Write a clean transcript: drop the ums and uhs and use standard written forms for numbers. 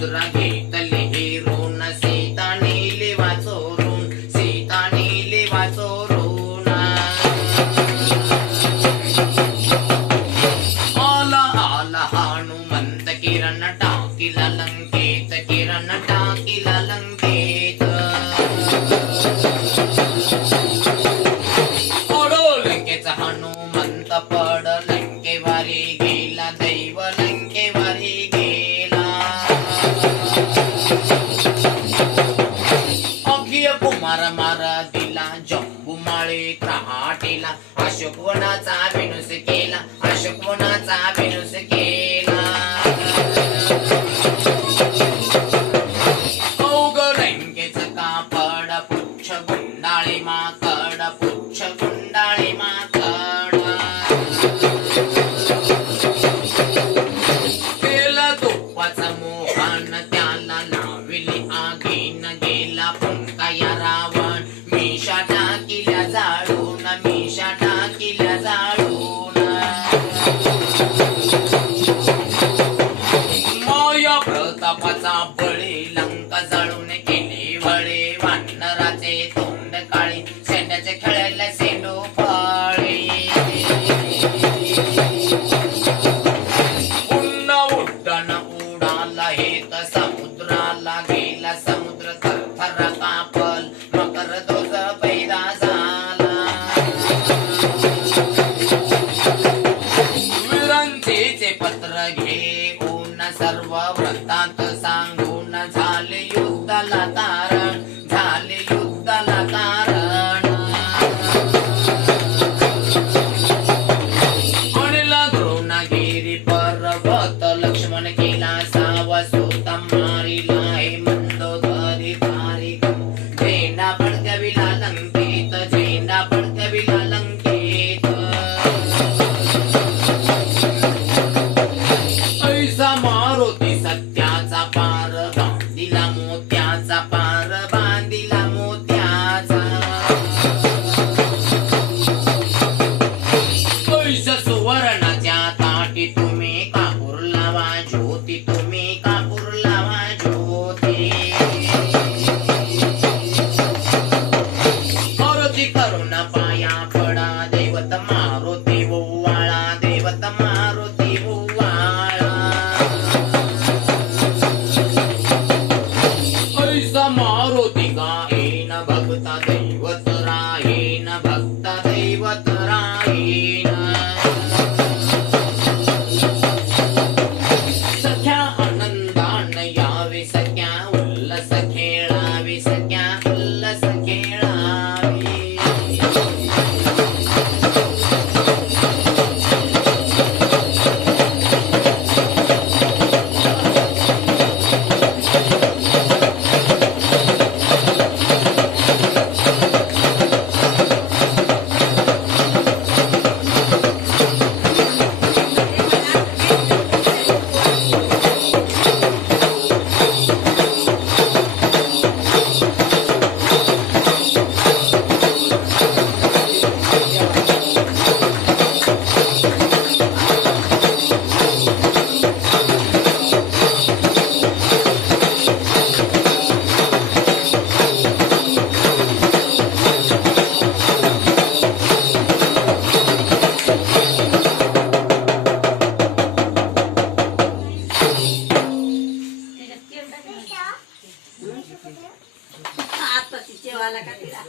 मुद्रा घेतले हेरून सीता नेली वाचोरून सीता नेली वाचोरून आला आला हनुमंत किरण टाकीला लंकेत किरण टाकीला लंकेत पडो लंकेचा हनुमंत पड लंकेवारी गेला दैव लंकेवारी गेला अखिय कुमार मार दिला जंबू माळे त्राटेला अशोकवनाचा विनुस केला अशोकवनाचा विनुस केला औग लंकेचा कापड पुच्छ गुंडाळे माकड पुच्छ गुंडाळे माकड केला तुपाचा मोहन त्याला लाविली आगीन गेला पुंकाया रावण मिशा टाकिल्या जाळून मिशा टाकिल्या जाळून माया प्रतापाचा बळी लंका जाळून केली वळे वानराचे तोंड काळी शेंड्याचे खेळायला शेंडू फळे पुन्हा उड्डाण उडाला हेत समुद्राला गेला समुद्र थरथर कापल मकर ध्वज पैदा झाला विरंचीचे पत्र घेऊन सर्व वृत्तांत सांगून झाले युद्धाला तारण झाले युद्धाला तारण आणला द्रोणागिरी पर्वत लक्ष्मण केला सावसूत मारिला हे मंदोदरी तारिक झेंडा फडकविला लंकेत झेंडा फडकविला लंकेत ऐसा मारुती सत्याचा पार बांधिला मोत्याचा पार बांधिला मोत्याचा ऐसा सुवर्णाच्या ताटी तुम्ही कापूर लावा ज्योती तुम्ही कापूर लावा ज्योती मारुती करुण पाया पडा दैवत मारुती ओवाळा दैवत मारुती ओवाळा ऐसा मारुती गायेन भक्ता दैवत राहीन भक्ता दैवत राहीन सख्या आनंदान यावे सख्या उल्लस खेळावे सख्या उल्लस खेळावे आता तिचे वाला का तिला